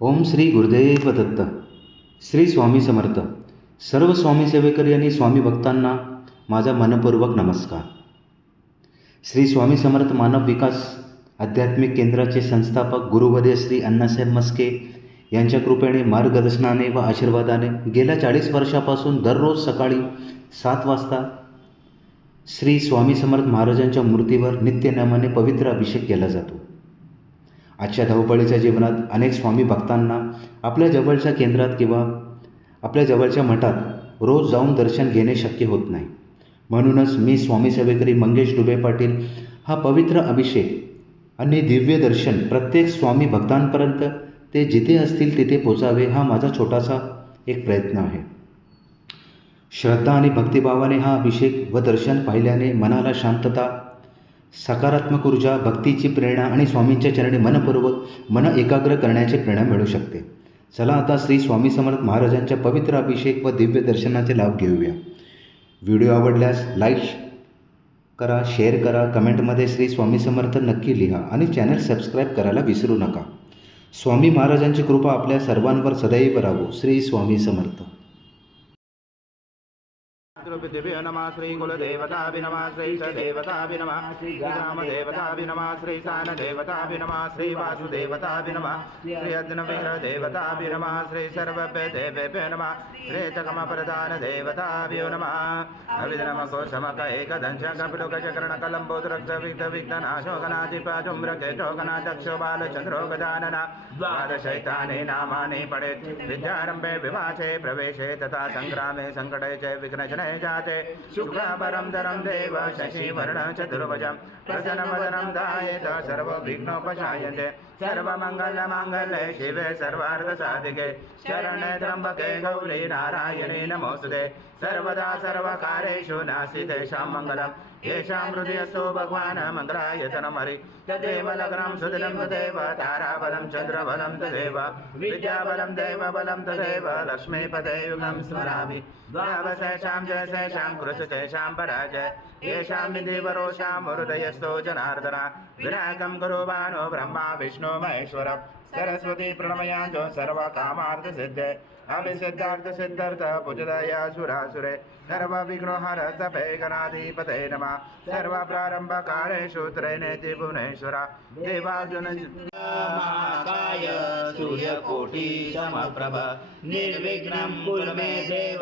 ओम श्री गुरुदेव दत्त. श्री स्वामी समर्थ. सर्व स्वामी सेवेकरी आणि स्वामी भक्तांना माझा मनपूर्वक नमस्कार. श्री स्वामी समर्थ मानव विकास आध्यात्मिक केंद्राचे संस्थापक गुरुवर्य श्री अण्णासाहेब मस्के यांच्या कृपेने, मार्गदर्शनाने व आशीर्वादाने गेल्या 40 वर्षापासून दररोज सकाळी 7 वाजता श्री स्वामी समर्थ महाराजांच्या मूर्तीवर नित्यनेमाने पवित्र अभिषेक केला जातो. आजच्या धावपळीच्या जीवनात अनेक स्वामी भक्तांना आपल्या जवळच्या केंद्रात किंवा आपल्या जवळच्या मठात रोज जाऊन दर्शन घेणे शक्य होत नाही. म्हणूनच मी स्वामी सेवेकरी मंगेश डुबे पाटील हा पवित्र अभिषेक आणि दिव्य दर्शन प्रत्येक स्वामी भक्तांपर्यंत ते जिथे असतील तिथे पोचावे हा माझा छोटासा एक प्रयत्न आहे. श्रद्धा आणि भक्तिभावाने हा अभिषेक व दर्शन पाहिल्याने मनाला शांतता, सकारात्मक ऊर्जा, भक्तीची प्रेरणा आणि स्वामींच्या चरणी मन एकाग्र करण्याची प्रेरणा मिळू शकते. चला आता श्री स्वामी समर्थ महाराजांच्या पवित्र अभिषेक व दिव्य दर्शनाचे लाभ घेऊया. व्हिडिओ आवडल्यास लाईक करा, शेअर करा, कमेंटमध्ये श्री स्वामी समर्थ नक्की लिहा आणि चॅनल सबस्क्राईब करायला विसरू नका. स्वामी महाराजांची कृपा आपल्या सर्वांवर सदैव राहो. श्री स्वामी समर्थ. पृथिव्यो नमः श्री कुलदेवताभि नमः श्री च देवताभि नमः श्री ग्रामदेवताभि नमः श्री सानदेवताभि नमः श्री वासुदेवताभि नमः श्री अग्निवीरदेवताभि नमः श्री सर्वभ्यदेवेभ्यो नमः श्री चकमप्रधानदेवताभ्यो नमः अविधनमकोशमक एकदंशकपिटुकचकरणकलम्बोदरक्तविघ्ननाशोकनाधिपाजुम्रकेशोकनाचक्षो बालचन्द्रो द्वादशैतानि नामानि पठेत्. विद्यारम्भे विवाचे प्रवेशे तथा सङ्ग्रामे सङ्कटे च विघ्नजने जाते. शुक्लाभरं धरं देव शशिवर्णं चतुर्भुजं प्रसन्नवदनं ध्यायेत सर्वविघ्नोपशायते. सर्वमङ्गलमाङ्गल्ये शिवे सर्वार्थसाधिके शरण्ये त्र्यम्बके गौरी नारायणे नमोस्तुते. सर्वदा सर्वकार्येषु नास्ति तेषां मङ्गलं. येषां हृदयस्थो भगवान् मङ्गलायतनं हरि तदेव लग्नं सुदिनं तदेव ताराबलं चन्द्रबलं तदेव विद्याबलं देवबलं तदेव लक्ष्मीपदे युगं स्मरामि. द्वावशेषां जयशेषां कृशेषां पराजय येषां विधिवरोषां हृदयस्थो जनार्दन. विनायकं गुरुवानो ब्रह्मा विष्णु महेश्वर सरस्वती प्रणमयाञ्जो सर्वकामार्थसिद्धे अभिसिद्धार्थसिद्धार्थ पूजदया सुरासुरे सर्वविघ्नोहर तपे गणाधिपते नमः. सर्वप्रारम्भकारेषु त्रैनेति भुवनेश्वर देवार्जुन महाकाय सूर्यकोटि समप्रभ निर्विघ्नं कुरु मे देव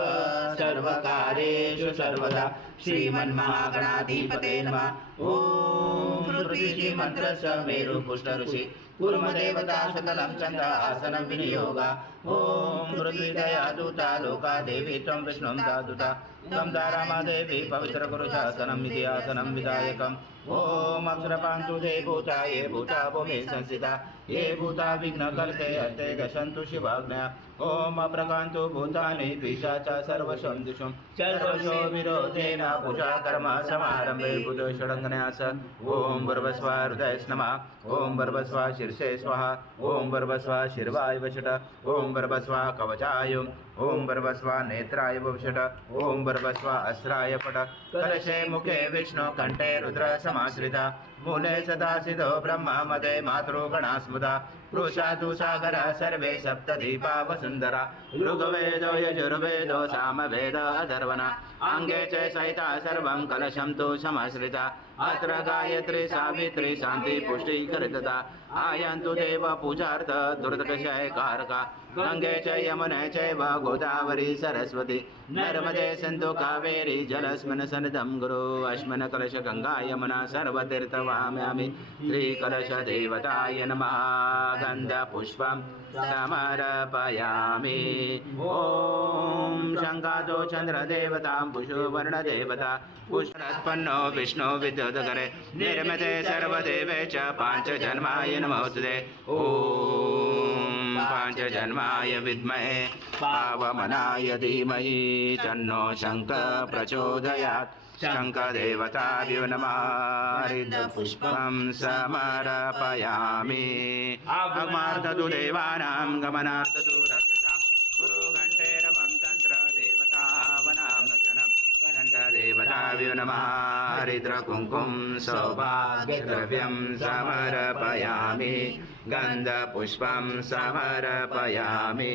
सर्वकार्येषु सर्वदा. श्रीमन्महागणाधिपते नमः. ओम ऋषि मंत्रस्य मेरुपुष्ट ऋषि कुर्मदेवता सकलं चन्द्र आसनं विनियोगा. ओम ऋद्विदया दूता लोका देवी त्वं विष्णुं दादुता त्वं दारामादेवी पवित्र कुरु शासनम् इति आसनं विधायकम्. ओम अप्सरपान्तु ते भूता ये भूता भूमि संस्थिता ये भूता विघ्नकर्ते हस्ते गच्छन्तु शिवाज्ञया. ओम अप्रकान्तु भूतानि पिशाचा सर्वशं दिशुं सर्वशो विरोधेन पूजा कर्म समारम्भे बुधो षडङ्गन्यास. ओम भर्वस्व हृदयस् नमः. ओम भर्वस्व शीर्षे स्वाहा. ओम भर्वस्व शिर्वाय वषट. ओम भर्वस्व कवचाय. ओम भर्वस्व नेत्राय वषट. ओम भर्वस्व अस्त्राय पट. कलशे मुखे विष्णु कंठे रुद्र समाश्रिता. मूले सदाशिदो ब्रह्म मदे मातृगणा स्मृता. पुरुषातु सागर सर्वे सप्तदीपा वसुन्धरा. ऋग्वेदो यजुर्वेदो सामवेद अथर्वण. अंगे च सहिता सर्वं कलशं तु समाश्रिता. अत्र गायत्री सावित्री शान्ति पुष्टि करितता. आयन्तु देव पूजार्थ दुर्दशय कारका. गंगे च यमुने चैव गोदावरी सरस्वती नर्मदे सिन्धु कावेरी जलस्मिन् सन्निधं गुरु. अस्मिन् कलश गंगा यमुना सर्वतीर्थवाम्यामि. श्रीकलश देवताय नमः. गन्धपुष्पं समर्पयामि. ओम शङ्कादो चन्द्रदेवतां पुष्पवर्णदेवता पुष्परत्पन्नो विष्णु विद्युदकरे निर्मिते सर्वदेवे च पाञ्चजन्माय नमोस्तुते. ओम पाञ्चजन्माय विद्महे पावमनाय धीमहि तन्नो शङ्कर प्रचोदयात्. शङ्खदेवताभ्यो नमः. हरितपुष्पं समर्पयामि. आगमार्थतु देवानां गमनार्थतु रक्षसां गुरुघण्टे रवं तन्त्र देवतावनां रक्षणं. घण्टदेवताभ्यो नमः. हरिद्रकुङ्कुं सौभाग्यद्रव्यं समर्पयामि. गन्धपुष्पं समर्पयामि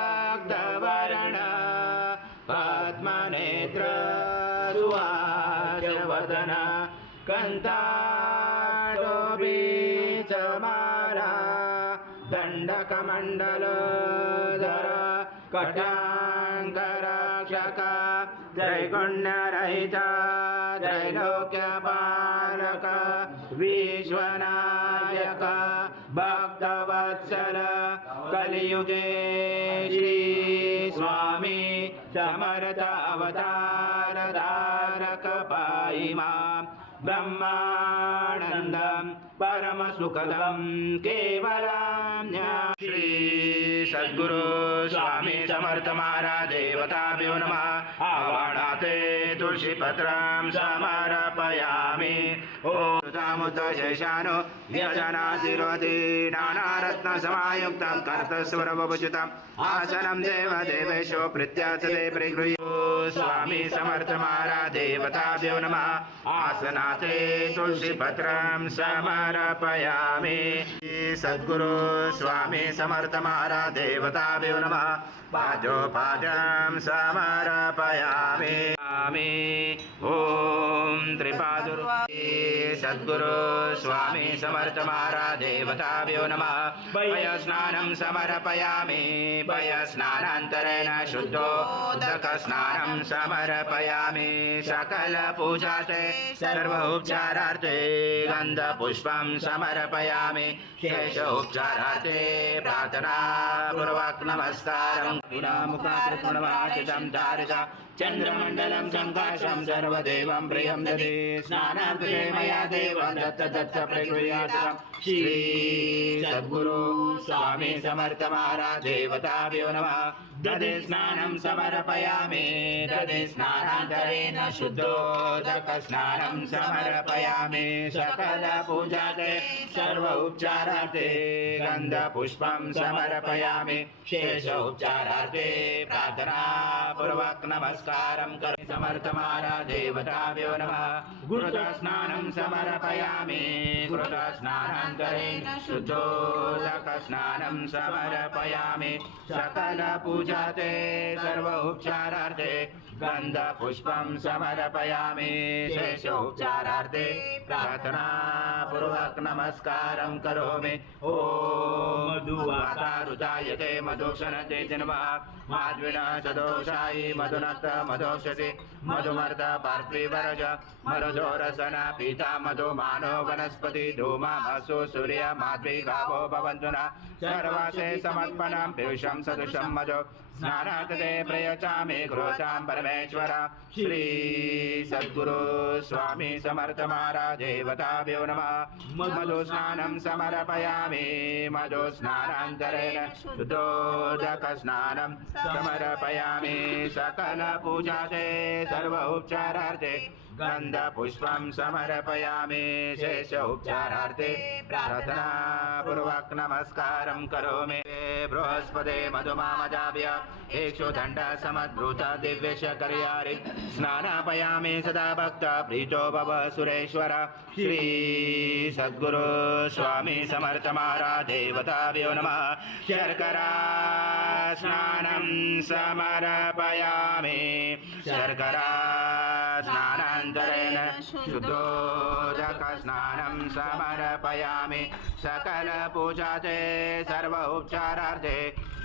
रक्ताङ्गरक्तवर्ण पद्मनेत्र सुहासवदन कन्ताडोबीजमाला दण्डकमण्डलधर कटाङ्गरक्षक त्रैगुण्यरहित त्रैलोक्यपालक विश्वनायक भक्तवत्सल कलियुगे श्री स्वामी समर्थ अवतार धारक पाहि मां ब्रह्मानन्दं परमसुखदं केवलं श्री सद्गुरु स्वामी समर्थ महाराज देवताभ्यो नमः आवाहनाते तुलसीपत्रं समर्पयामि ॐ तामुद्दशेषानो व्यजनातिरोधि नानारत्नसमायुक्तं कर्तस्वरवभुजितम् आसनं देवदेवेशो प्रत्याचते परिगृह्यो स्वामी समर्थ महाराज देवताभ्यो नमः आसनाते तुलसीपत्रं समर्पयामि सद्गुरु स्वामी समर्थ महाराज देवताभ्यो नमः पादोपादं समर्पयामि ॐ त्रिपादुर सद्गुरु स्वामी समर्थ महाराज देवताभ्यो नमः पयस्नानं समर्पयामि पयस्नानान्तरेण शुद्धोदकस्नानं समर्पयामि सकलपूजार्थे सर्वोपचारार्थे गन्धपुष्पं समर्पयामि शेषोपचारार्थे प्रार्थनापूर्वक नमस्कारं मुखाकृष्णवाचितं धारज चन्द्रमण्डलं सङ्काशं सर्वदेवं प्रियं ददे स्नानार्थे मया देवं दत्त प्रगृह्यात् श्री सद्गुरु स्वामी समर्थ महाराज देवताभ्यो नमः ददे स्नानं समर्पयामि ददे स्नानान्तरेण शुद्धोदक स्नानं समर्पयामि सकल पूजाते सर्व उपचारार्थे गन्धपुष्पं समर्पयामि शेष उपचारार्थे प्रार्थनापूर्वक नमस्कारं करोमि समर्थ महाराज देवताभ्यो नमः गुरुतः स्नानं समर्पयामि गुरुतः स्नानान्तरेण शुद्धोदक स्नानं समर्पयामि सकल पूजाते सर्व उपचारार्थे गन्धपुष्पं समर्पयामि शेषोपचारार्थे प्रार्थनापूर्वक नमस्कारं करोमि ॐ मधुवातारुतायते मधुक्षणते जन्मः माध्विना सदोषायि मधुनक्त मधोषति मधुमर्द पार्थिवरज मरुदोरसना पीता मधुमानो वनस्पति धूमामसु सूर्य माध्वी गावो भवन्तु नः सर्वासे समर्पणं पीयूषं सदृशं मधु स्नानातते प्रयचामि गृहतां परमेश्वर श्री सद्गुरु स्वामी समर्थ महाराज देवताभ्यो नमः मधुस्नानं समर्पयामि मधुस्नानान्तरेण शुद्धोदक स्नानं समर्पयामि सकल पूजाते सर्व उपचारार्थे गन्धपुष्पं समर्पयामि शेष उपचारार्थे प्रार्थनापूर्वक नमस्कारं करोमि बृहस्पते मधुमामजाभ्य एकशोदण्ड समद्भूत दिव्यशकर्यारि स्नानापयामि सदा भक्त प्रीतो भव सुरेश्वर श्री सद्गुरु स्वामी समर्थ महाराज देवताभ्यो नमः शर्करा स्नानं समर्पयामि शर्करा स्नानान्तरेण शुद्धोदक स्नानं समर्पयामि सकल पूजाते सर्व उपचारार्थे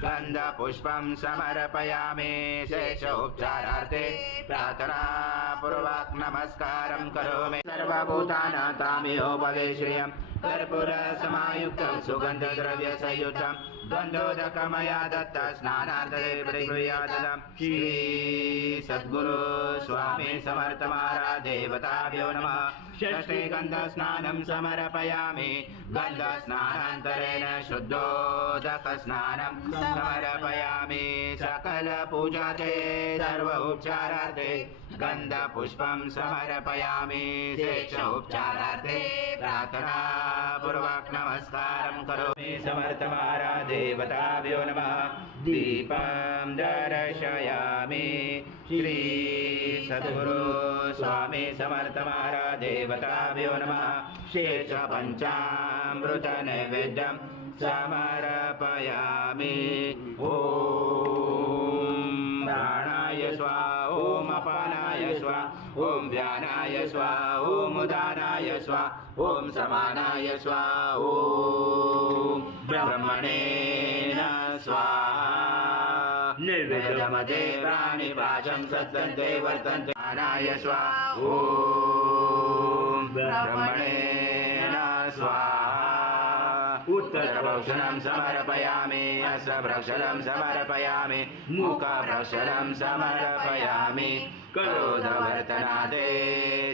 गन्धपुष्पं समर्पयामि शेष उपचारार्थे प्रार्थनापूर्वक नमस्कारं करोमि सर्वभूतानां तामियोपवेश्रियं कर्पूरसमायुक्तं सुगन्धद्रव्यसंयुतं गन्धोदकमया दत्त स्नानार्थे परिगृह्यात् श्री सद्गुरु स्वामी समर्थ महाराज देवताभ्यो नमः षष्ठे गन्धस्नानं समर्पयामि गन्धस्नानान्तरेण शुद्धोदक स्नानं समर्पयामि सकल पूजाते सर्व उपचारार्थे गन्धपुष्पं समर्पयामि शेष उपचारार्थे प्रार्थनापूर्वक नमस्कारं करोमि समर्थ महाराज देवताभ्यो नमः दीपं दर्शयामि श्री सद्गुरु स्वामी समर्थ महाराज देवताभ्यो नमः शेष पंचामृत नैवेद्यं समर्पयामि ओम प्राणाय स्वाहा ओम अपानाय स्वाहा ओम व्यानाय स्वाहा ओम उदानाय स्वाहा ओम समानाय स्वाहा ओम ब्रह्मणे स्वाहा निर्विघ्नमते प्राणिभाषं सत्सन्ते वर्तन्ते प्राणाय स्वाहा ओम ब्रह्मणे स्वाहा उत्तरभक्षणं समर्पयामि हस्तभक्षणं समर्पयामि मुखभक्षणं समर्पयामि करोदवर्तनादे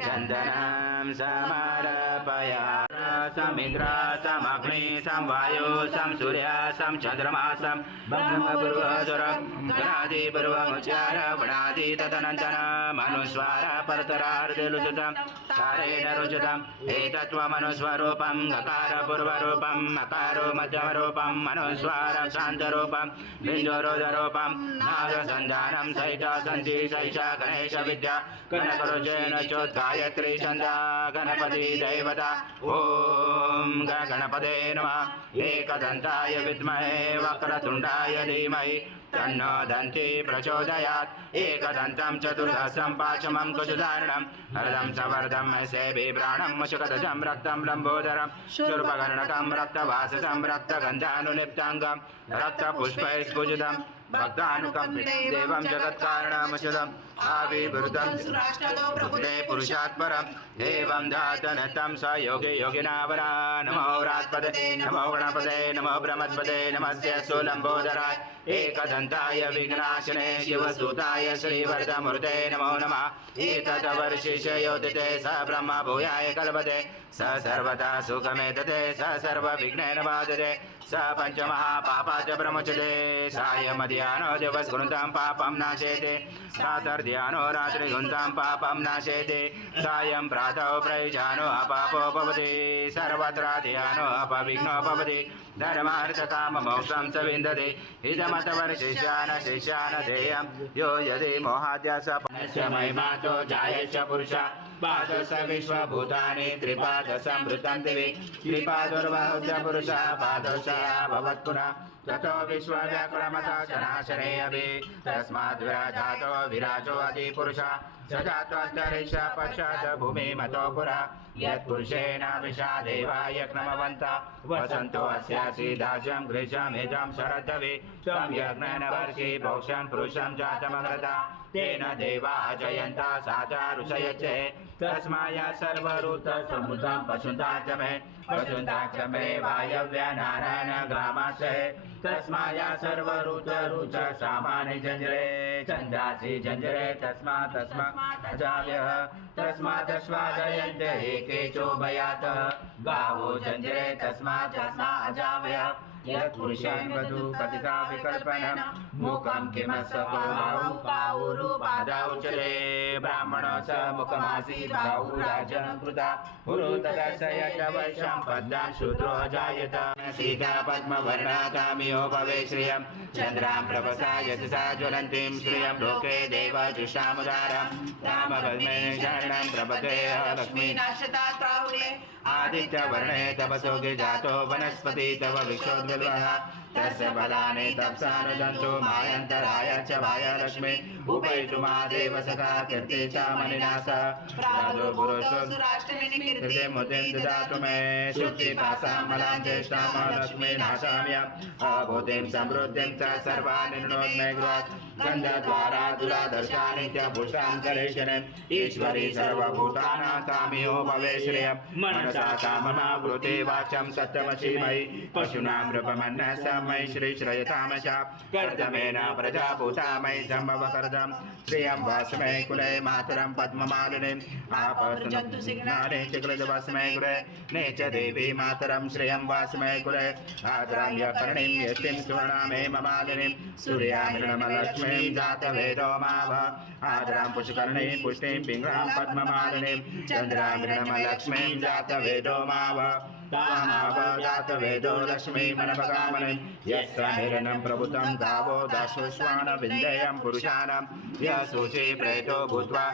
चन्दनं समर्पयामि समिन्द्र समग्नि समवायो सम सूर्य सम चन्द्रमा सम ब्रह्मपूर्वसुरं गणादि पूर्वमुच्चार वणादि तदनन्तन मनुस्वार परतरार्धलुचितं कारेण रुचितम् एतत्त्वमनुस्वरूपं गकार पूर्वरूपं मकारो मध्यमरूपं मनुस्वार शान्तरूपं बिन्दुरुदरूपं नागसन्धानं सहित सन्ति सैषा गणेश विद्या गणकरुजेन चोद्गायत्री छन्दा गणपति दैवता ॐ गणपते नमः एकदन्ताय विद्महे वक्रतुण्डाय धीमहि तन्नो दन्ति प्रचोदयात् एकदन्तं चतुर्दशं पाशमं कुशधारणं हरदं सवर्धं सेवि प्राणं मुषकदजं रक्तं लम्बोदरं शूर्पकर्णकं रक्तवाससं रक्तगन्धानुलिप्ताङ्गं रक्तपुष्पैस्फुजितं भक्तानुकम्पितं देवं जगत्कारणमचलम् आविर्भूतं प्रभुते पुरुषात् परं देवं धातनतं स योगे योगिनावरा नमो रात्पदे नमो गणपते नमो ब्रह्मपदे नमस्ते सुलम्बोदराय एकदन्ताय विघ्नाशने शिवसुताय श्रीवरदमूर्ते नमो नमः एतद्वर्षिषयोदिते स ब्रह्म भूयाय कल्पते स सर्वदा सुखमेतते स सर्वविघ्नेन बाधते स पञ्चमहापापात् प्रमुच्यते सायमध्याह्नो दिवसगुणितं पापं नाशेते प्रातर्ध्यानो रात्रिगुणितं पापं नाशेते सायं प्रातः प्रयुजानो अपापो भवति सर्वत्र ध्यानो अपविघ्नो भवति धर्मार्थकाममोक्षं च विन्दति इदमतवर्षिष्यान देयं यो यदि मोहाद्यासपनस्य महिमातो जायश्च पुरुष पादश विश्वभूतानि त्रिपादसंवृतं दिवि त्रिपादोर्वहुत्य पुरुषः पादशः भवत्पुनः ततो विश्वव्याकुलमतः शनाशने अपि तस्माद् विराजातो विराजो अधिपुरुषः स जातोऽन्तरिक्ष पश्चात् भूमिमतो पुरा यत्पुरुषेण विषादेवा यज्ञमवन्तः वसन्तो अस्यासि दाज्यं गृहमेजं शरदवे तं यज्ञेन वर्षे भोक्षन् पुरुषं जातमग्रता तेन देवाः जयन्ता साचा ऋषयच्चे तस्माया सर्वऋतसमुद्रं पशुन्ताचमे पशुन्ताचमे वायव्य नारायण ग्रामाशे तस्माया सर्वऋतरुच सामान्य जञ्जरे चन्द्रासि जञ्जरे तस्मात् अजाव्यः तस्मादश्वा जयन्ते एके चोभयातः गावो जञ्जरे तस्मात् अजाव्यः यत्पुरुषेण वधू कथिता विकल्पनं मुखं किमस्सको बाहुरुपादाउच्यते ब्राह्मणो स मुखमासीत् बाहुराजनं कृता पुरुतदर्शयत वैश्यं पद्मां शूद्रो जायत सीता पद्मवर्णा काम्यो भवे श्रियं चन्द्रां प्रभसा यशसा ज्वलन्तीं श्रियं लोके देवजुषामुदारं रामभद्मेन शरणं प्रपदे लक्ष्मी आदित्यवर्णे तपसोगे जातो वनस्पति तव विश्वोद्गल्वः तस्य बलानि तप्सानुदन्तु मायन्तराय च भायलक्ष्मी उपैतु महादेव सखा कीर्ति च मणिनाथ राजो पुरुषो कृते मुदिं ददातु मे शुक्तिपासां मलां ज्येष्ठां लक्ष्मी नाशाम्यम् अभूतिं समृद्धिं च सर्वान् निर्णोन्मे गृहात् गन्धद्वारा दुरादर्शानि च पुष्टां करिष्यन् ईश्वरी सर्वभूतानां काम्यो भवे श्रियं मनसा कामना वृते वाचं सत्यमशीमयि पशूनां नृपमन्नः मयि श्रीश्रयतामशा कर्दमेन प्रजाभूतामयि सम्भवकर्दं श्रियं वास्मै कुले मातरं पद्ममालिनीम् आपस्तु सिग्नाने चिक्लदवस्मै कुले ने च देवी मातरं श्रियं वास्मै कुले आदरां यकर्णीं यष्टिं सुवर्णामे ममालिनीं सूर्यामिरणमलक्ष्मीं जातवेदो माभ आदरां पुष्कर्णीं पुष्टिं पिङ्गळां पद्ममालिनीं चन्द्रामिरणमलक्ष्मीं जातवेदो माभ तामावजात वेदो लक्ष्मीमनपकामने यस्य हिरण्यं प्रभुतं गावो दाशुष्वाण विन्देयं पुरुषाणां यशोचे प्रेतो भूत्वा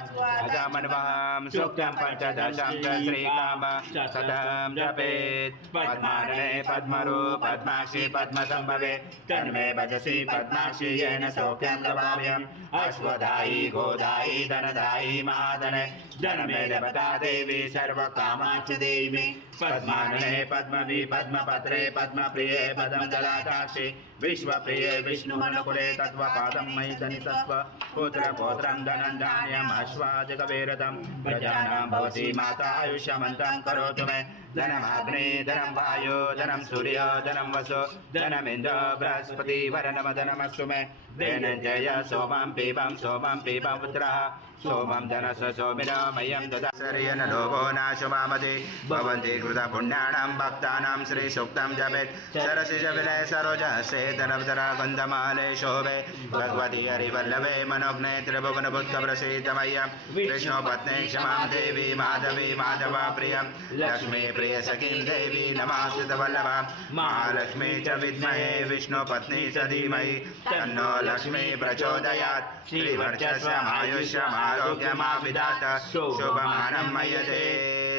अजामन्वां सूक्तं पञ्चदशं च श्रीकाम सतं जपेत् पद्मानने पद्मरो पद्माक्षि पद्मसम्भवे तन्मे भजसि पद्माक्षि येन सौख्यं लभाम्यम् अश्वदायी गोदायी धनदायी महाधने धनमे देवता देवी सर्वकामाच देवी पद्मानने पद्मवि पद्मपत्रे पद्मप्रिये पद्मजलाटाक्षि विश्वप्रिये विष्णुमनुकुले तत्त्वपादं मयि धनिसत्त्व पुत्रपौत्रं धनं धान्यम् अश्वाजगवेरतं प्रजानां भवति माता आयुष्यमन्तं करोतु मे धनमग्ने धनं वायो धनं सूर्य धनं वसु धनमिन्द्र बृहस्पति वरनमधनमस्तु मे धनञ्जय सोमं पीबं पुत्रः सोमं धनस सोमिनमयं ददासर्यन लोभो नाशुमामति भवन्ति कृतपुण्यानां भक्तानां श्रीसूक्तं जपेत् सरसि जविनय सरोजसे धनवतरा गन्धमाले शोभे भगवति हरिवल्लभे मनोज्ञे त्रिभुवनभुत्कप्रसीदमय्यं विष्णुपत्ने क्षमां देवी माधवी माधवा प्रियं लक्ष्मी प्रिय सखीं देवी नमाश्रितवल्लभा महालक्ष्मी च विद्महे विष्णुपत्नी च धीमहि तन्नो लक्ष्मी प्रचोदयात् श्रीवर्चस्वमायुष्यमारोग्यमाविदात शुभमानं मयते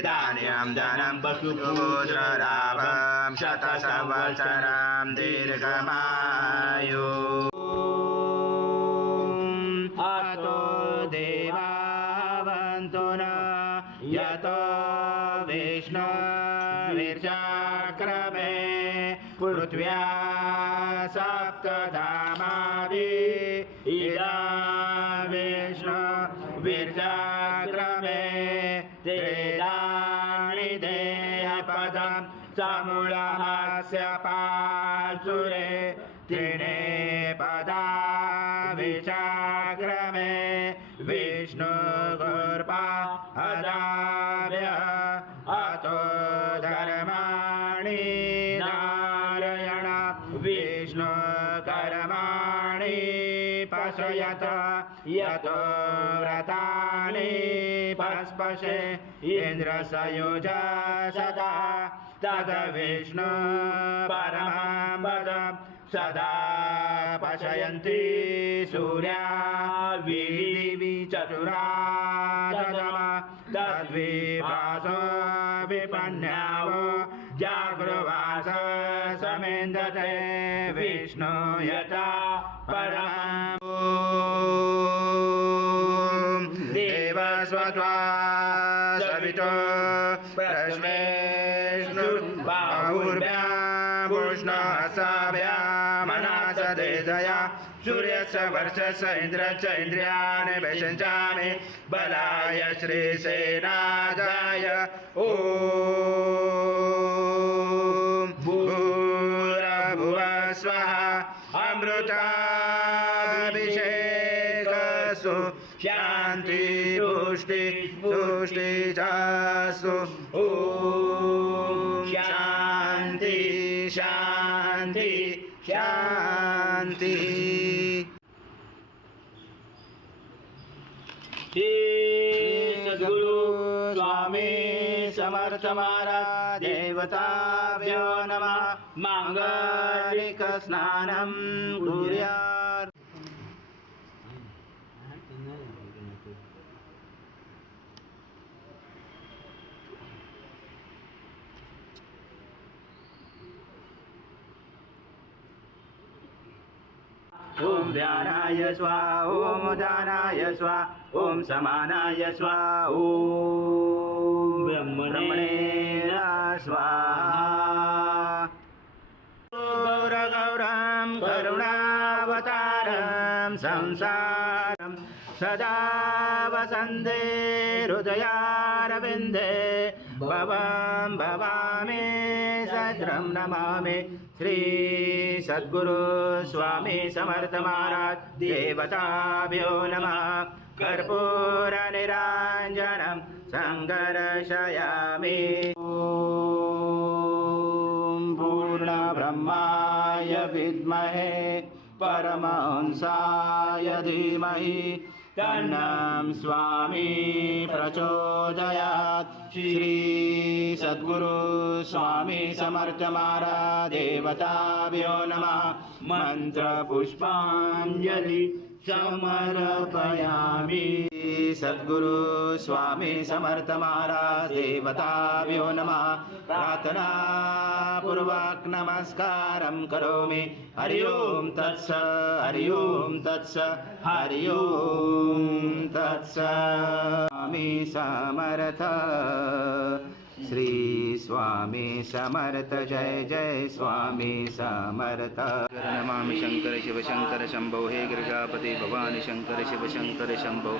धान्यं धनं पुत्रलाभं शतसंवत्सरं दीर्घमायु अतो देवावन्तो न यतो विष्णुर्चक्रमे पृथ्व्या सप्तधामादि इदा विष्णु विर्चक्रमे त्रिदानि देयपदं समूलहस्य पार्श्वे त्रिणे पदा विचक्रमे विष्णुगुर्पा अदाभ्य अतो धर्माणि नारायण विष्णुकर्माणि पश्यत यतो व्रतानि पस्पशे इन्द्रसयुज सदा तद विष्णु परमं पदं सदा पश्यन्ति सूर्या विदिवि चतुरादमा तद्विभासो विपन्यावो जागृवास समेन्दते विष्णु यथा परमं देवस्वत्वा सवितो प्रश्मेष्णुर्बाहुर्भ्यां पुष्णहस्ताभ्यामनास तेजया सूर्यस्य वर्षस्य इन्द्रश्च इन्द्रियाणि विषञ्चामि बलाय श्रीसेनाजाय ॐ भूर्भुवः स्वः अमृताभिषेकस्तु शान्ति पुष्टि तुष्टि चास्तु ॐ शान्ति शान्ति शान्ति श्री सद्गुरु स्वामी समर्थ महाराज देवताभ्यो नमः मांगलिक स्नानं कुर्यात् ओम ध्यानाय स्वाहा ओम दानाय स्वाहा ओम समानाय स्वाहा ओम ब्रह्मणे स्वाहा गौरगौरं करुणावतारं संसारं सदा वसन्ते हृदयारविन्दे भवं भवामि सद्रं नमामि श्री सद्गुरु स्वामी समर्थ महाराज देवताभ्यो नमः कर्पूरनिराञ्जनं सङ्गर्शयामि ॐ पूर्णब्रह्माय विद्महे परमहंसाय धीमहि तन्नं स्वामी प्रचोदयात् श्री सद्गुरु स्वामी समर्थ महाराज देवताभ्यो नमः मंत्रपुष्पांजलि समर्पयामि सद्गुरु स्वामी समर्थ महाराज देवताभ्यो नमः प्रार्थना पूर्वक नमस्कारं करोमि हरि ओम तत्स हरि ओम तत्स हरि ओम तत्स स्वामी समर्थ श्री स्वामी समर्थ जय जय स्वामी समर्थ नमामि शंकर शिव शंकर शंभो हे गिरिजापति भवानी शंकर शिव शंकर शंभो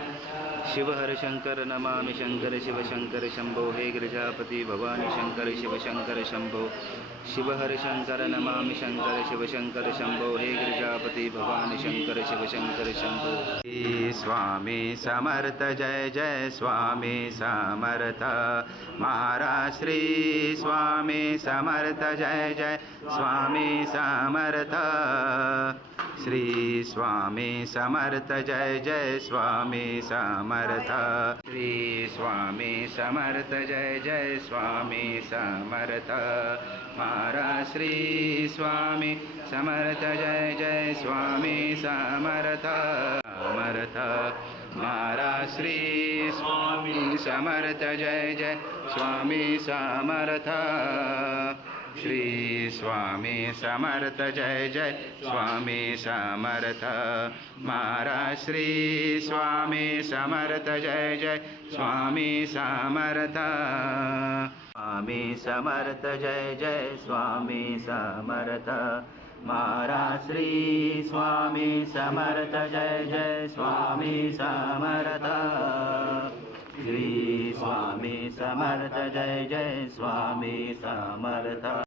शिव हर शंकर नमामि शंकर शिव शंकर शंभो हे गिरिजापति भवानी शंकर शिव शंकर शंभो शिव हर शंकर नमामि शंकर शिव शंकर शंभो हे गिरिजापति भवानी शंकर शिव शंकर शंभो स्वामी समर्थ जय जय स्वामी समर्थ महाराज श्री स्वामी समर्थ जय जय स्वामी समर्थ श्री स्वामी समर्थ जय जय स्वामी समर्थ श्री स्वामी समर्थ जय जय स्वामी समर्थ महाराज श्री स्वामी समर्थ जय जय स्वामी समर्थ समर्थ महाराज श्री स्वामी समर्थ जय जय स्वामी समर्थ श्री स्वामी समर्थ जय जय स्वामी समर्थ महाराज श्री स्वामी समर्थ जय जय स्वामी समर्थ स्वामी समर्थ जय जय स्वामी समर्थ महाराज श्री स्वामी समर्थ जय जय स्वामी समर्थ श्री स्वामी समर्थ जय जय स्वामी समर्थ